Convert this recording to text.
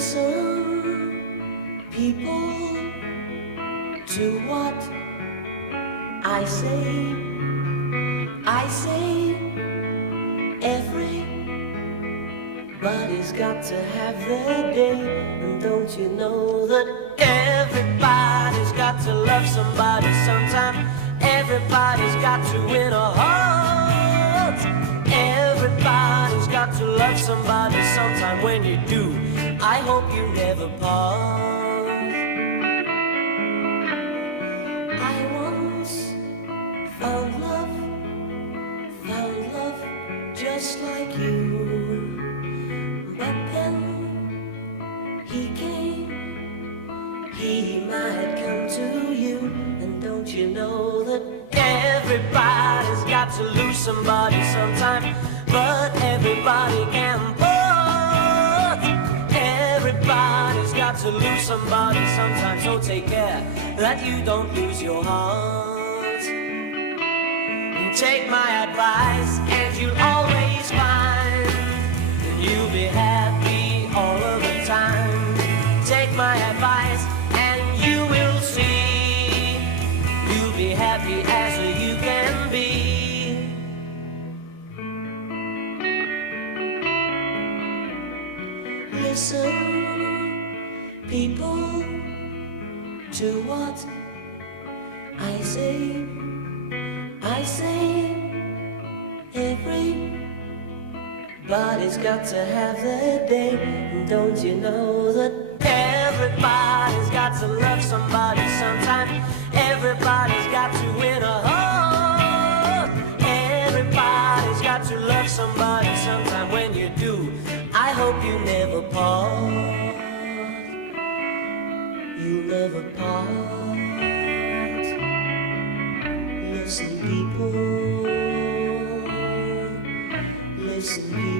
Listen, people, to what I say. I say everybody's got to have their day. And don't you know that everybody's got to love somebody sometime? Everybody's got to win a heart. Everybody's got to love somebody sometime. When you do, I hope you never part. I once found love just like you. But then he came, he might come to you. And don't you know that everybody's got to lose somebody sometime? But everybody can part. Everybody's got to lose somebody sometime. So take care that you don't lose your heart. And take my advice and you'll always find that you'll be happy all of the time. Take my advice and you will see you'll be happy as you can be. Listen, people, to what I say. I say everybody's got to have their day. And don't you know that everybody's got to love somebody sometime? Everybody's got to win a heart. Everybody's got to love somebody sometime. When you do, I hope you never part. You'll never part. Listen, people. Listen, people.